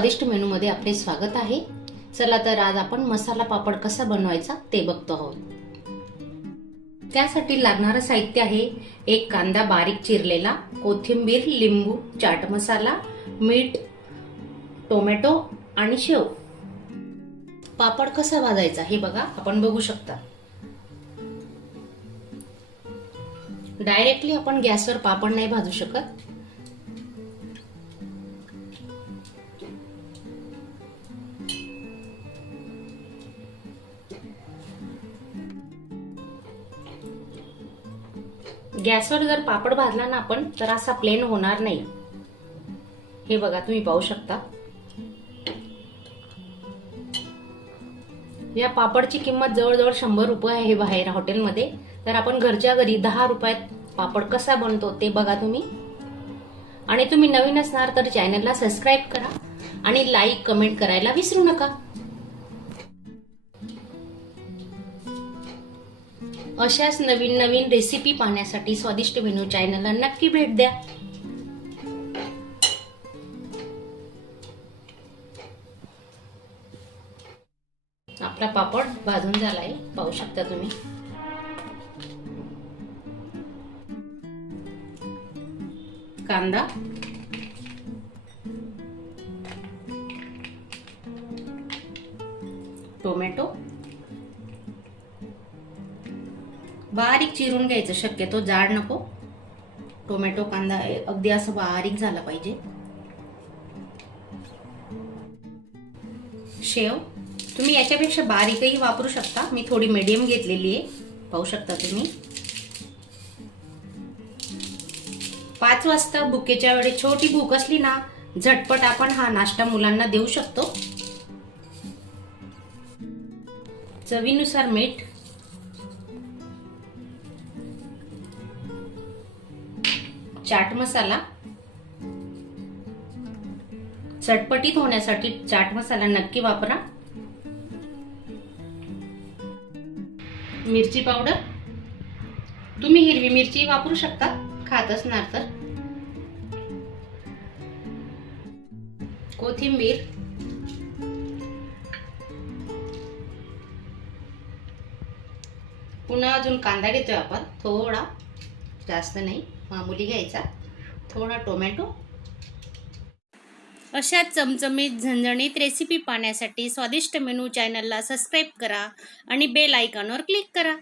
स्वादिष्ट मेनूमध्ये आपले स्वागत आहे. चला तर आज आपण मसाला पापड कसा बनवायचा ते बघतो आहोत. त्यासाठी लागणारं साहित्य आहे एक कांदा बारीक चिरलेला कोथिंबीर लिंबू चाट मसाला मीठ टोमॅटो आणि शेव. पापड कसा भाजायचा हे बघा आपण बघू शकता. डायरेक्टली आपण गॅसवर पापड नाही भाजू शकत. गॅसवर जर पापड भाजला ना आपण तर असा प्लेन होणार नाही. हे बघा तुम्ही पाहू शकता. या पापडची किंमत जवळजवळ शंभर रुपये आहे बाहेर हॉटेलमध्ये. तर आपण घरच्या घरी दहा रुपयात पापड कसा बनतो ते बघा तुम्ही. आणि तुम्ही नवीन असणार तर चॅनलला सबस्क्राईब करा आणि लाईक कमेंट करायला विसरू नका. अशाच नवीन नवीन रेसिपी पाहण्यासाठी स्वादिष्ट मेनू चॅनलला नक्की भेट द्या. आपला पापड भाजून झाला आहे पाहू शकता तुम्ही. कांदा. टोमॅटो. बारीक चिरून घ्यायचं शक्यतो जाड नको. टोमॅटो कांदा अगदी असं बारीक झाला पाहिजे. शेव तुम्ही याच्यापेक्षा बारीकही वापरू शकता. मी थोडी मीडियम घेतलेली आहे. पाहू शकता तुम्ही. पाच वाजता भुकेच्या वेळी छोटी भूक असली ना झटपट आपण हा नाश्ता मुलांना देऊ शकतो. चवीनुसार मीठ चाट मसाला. चटपटीत होण्यासाठी चाट मसाला नक्की वापरा. मिरची पावडर. तुम्ही हिरवी मिरची वापरू शकता खात असणार तर. कोथिंबीर. पुन्हा अजून कांदा घेतोय आपण थोडा जास्त नाही. मामुली घ्यायचा. थोडा टोमॅटो. अशा चमचमीत झणझणीत रेसिपी पाहण्यासाठी स्वादिष्ट मेनू चॅनलला सबस्क्राईब करा आणि बेल आयकॉनवर क्लिक करा.